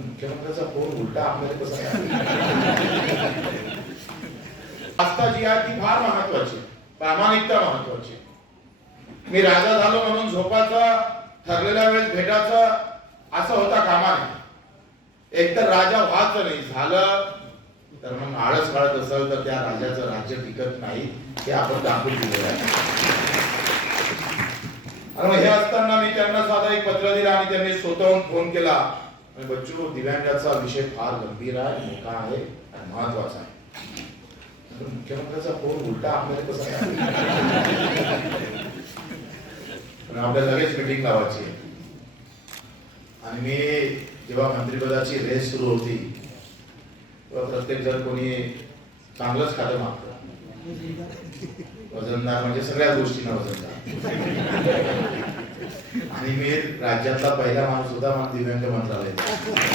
मुख्यमंत्र्याचा phone उलटा आपल्याला कसा आस्था जी आहे ती फार महत्वाची प्रामाणिकता महत्वाची. मी राजा झालो म्हणून झोपाचा ठरलेल्या वेळेस भेटायचं असं होता कामा एक एकतर राजा व्हायचं नाही झालं तर मग आळस काढत असेल तर त्या राजाचं राज्य टिकत नाही हे आपण दाखवून दिलेलं आहे. आणि हे असताना मी त्यांना साधा एक पत्र दिला आणि त्यांनी स्वतःहून फोन केला. बच्चू दिव्यांगाचा विषय फार गंभीर आहे मोठा आहे आणि महत्त्वाचा आहे. मुख्यमंत्र्याचा फोन उलटा आपल्याला कसा पण आपल्याला लगेच मिटिंग लावायची आहे. आणि मी जेव्हा मंत्रिपदाची रेस सुरू होती तेव्हा प्रत्येक जण कोणी चांगलंच खातं मागतं. वजनदार म्हणजे सगळ्या गोष्टींना वजनदार. आणि मी राज्यातला पहिला माणूस सुद्धा मला दिव्यांग मंत्रालय